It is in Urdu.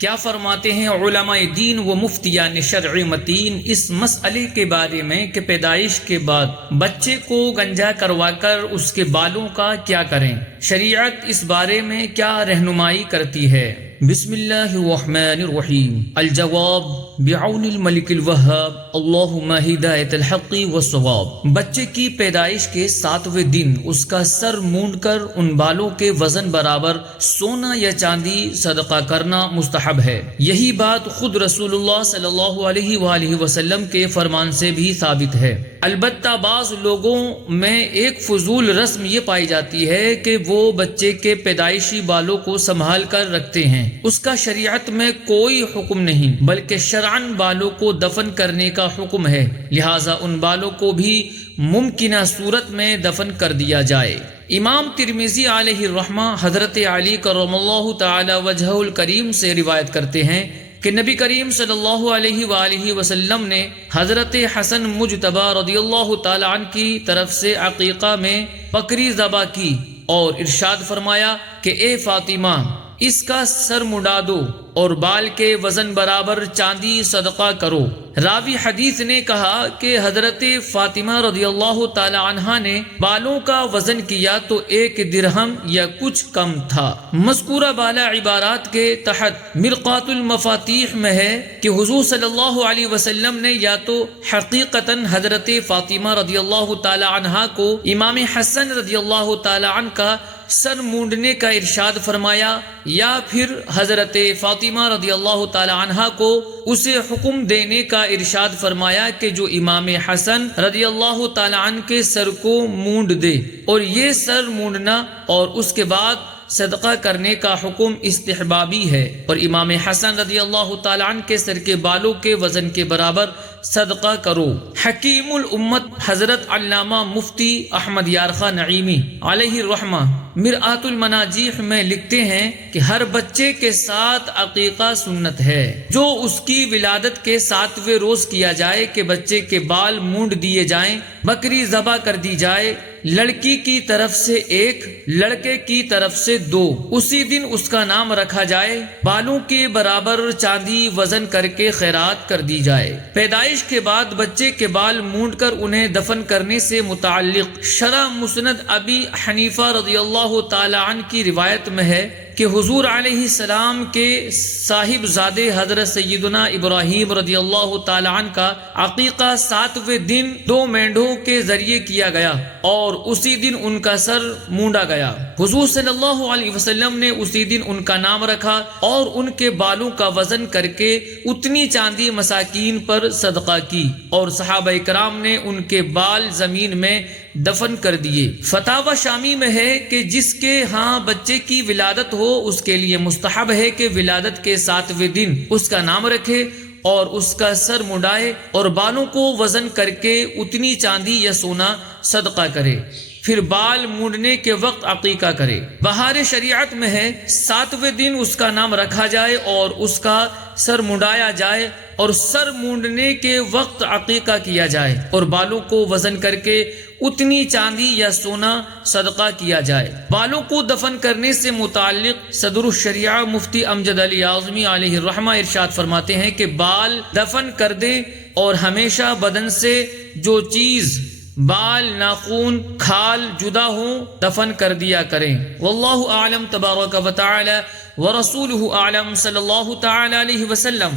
کیا فرماتے ہیں علماء دین و مفتیان شرع متین اس مسئلے کے بارے میں کہ پیدائش کے بعد بچے کو گنجا کروا کر اس کے بالوں کا کیا کریں؟ شریعت اس بارے میں کیا رہنمائی کرتی ہے؟ بسم اللہ الرحمن الرحیم۔ الجواب بعون الملک الوہاب اللہم ہدایت الحق والصواب۔ بچے کی پیدائش کے 7ویں دن اس کا سر مونڈ کر ان بالوں کے وزن برابر سونا یا چاندی صدقہ کرنا مستحب ہے۔ یہی بات خود رسول اللہ صلی اللہ علیہ وآلہ وسلم کے فرمان سے بھی ثابت ہے۔ البتہ بعض لوگوں میں ایک فضول رسم یہ پائی جاتی ہے کہ وہ بچے کے پیدائشی بالوں کو سنبھال کر رکھتے ہیں۔ اس کا شریعت میں کوئی حکم نہیں، بلکہ شرعاً بالوں کو دفن کرنے کا حکم ہے، لہٰذا ان بالوں کو بھی ممکنہ صورت میں دفن کر دیا جائے۔ امام ترمذی علیہ الرحمہ حضرت علی کرم اللہ تعالی وجہہ الکریم سے روایت کرتے ہیں کہ نبی کریم صلی اللہ علیہ وآلہ وسلم نے حضرت حسن مجتبی رضی اللہ تعالی عنہ کی طرف سے عقیقہ میں بکری ذبح کی اور ارشاد فرمایا کہ اے فاطمہ، اس کا سر منڈا دو اور بال کے وزن برابر چاندی صدقہ کرو۔ راوی حدیث نے کہا کہ حضرت فاطمہ رضی اللہ تعالی عنہا نے بالوں کا وزن کیا تو 1 درہم یا کچھ کم تھا۔ مذکورہ بالا عبارات کے تحت مرقات المفاتیح میں ہے کہ حضور صلی اللہ علیہ وسلم نے یا تو حقیقتاً حضرت فاطمہ رضی اللہ تعالی عنہا کو امام حسن رضی اللہ تعالی عنہ کا سر مونڈنے کا ارشاد فرمایا، یا پھر حضرت فاطمہ رضی اللہ تعالی عنہا کو اسے حکم دینے کا ارشاد فرمایا کہ جو امام حسن رضی اللہ تعالی عنہ کے سر کو مونڈ دے، اور یہ سر مونڈنا اور اس کے بعد صدقہ کرنے کا حکم استحبابی ہے، اور امام حسن رضی اللہ تعالی عنہ کے سر کے بالوں کے وزن کے برابر صدقہ کرو۔ حکیم الامت حضرت علامہ مفتی احمد یارخان نعیمی علیہ الرحمہ مرآت المناجیح میں لکھتے ہیں کہ ہر بچے کے ساتھ عقیقہ سنت ہے، جو اس کی ولادت کے 7ویں روز کیا جائے کہ بچے کے بال مونڈ دیے جائیں، بکری ذبح کر دی جائے، لڑکی کی طرف سے 1، لڑکے کی طرف سے 2، اسی دن اس کا نام رکھا جائے، بالوں کے برابر چاندی وزن کر کے خیرات کر دی جائے۔ پیدائش کے بعد بچے کے بال مونڈ کر انہیں دفن کرنے سے متعلق شرح مسند ابی حنیفہ رضی اللہ تعالی عنہ کی روایت میں ہے کہ حضور علیہ السلام کے صاحب زادے حضرت سیدنا ابراہیم رضی اللہ تعالی عنہ کا عقیقہ 7ویں دن 2 مینڈھوں کے ذریعے کیا گیا اور اسی دن ان کا سر مونڈا گیا۔ حضور صلی اللہ علیہ وسلم نے اسی دن ان کا نام رکھا اور ان کے بالوں کا وزن کر کے اتنی چاندی مساکین پر صدقہ کی، اور صحابہ کرام نے ان کے بال زمین میں دفن کر دیے۔ فتاوی شامی میں ہے کہ جس کے ہاں بچے کی ولادت ہو اس کے لیے مستحب ہے کہ ولادت کے 7ویں دن اس کا نام رکھے اور اس کا سر منڈائے اور بالوں کو وزن کر کے اتنی چاندی یا سونا صدقہ کرے، پھر بال مونڈنے کے وقت عقیقہ کرے۔ بہار شریعت میں ہے 7ویں دن اس کا نام رکھا جائے اور اس کا سر منڈایا جائے اور سر مونڈنے کے وقت عقیقہ کیا جائے اور بالوں کو وزن کر کے اتنی چاندی یا سونا صدقہ کیا جائے۔ بالوں کو دفن کرنے سے متعلق صدر الشریعہ مفتی امجد علی اعظمی علیہ الرحمہ ارشاد فرماتے ہیں کہ بال دفن کر دیں اور ہمیشہ بدن سے جو چیز بال، ناخون، کھال جدا ہوں دفن کر دیا کریں۔ واللہ اعلم تبارک و تعالی ورسولہ اعلم صلی اللہ تعالی علیہ وسلم۔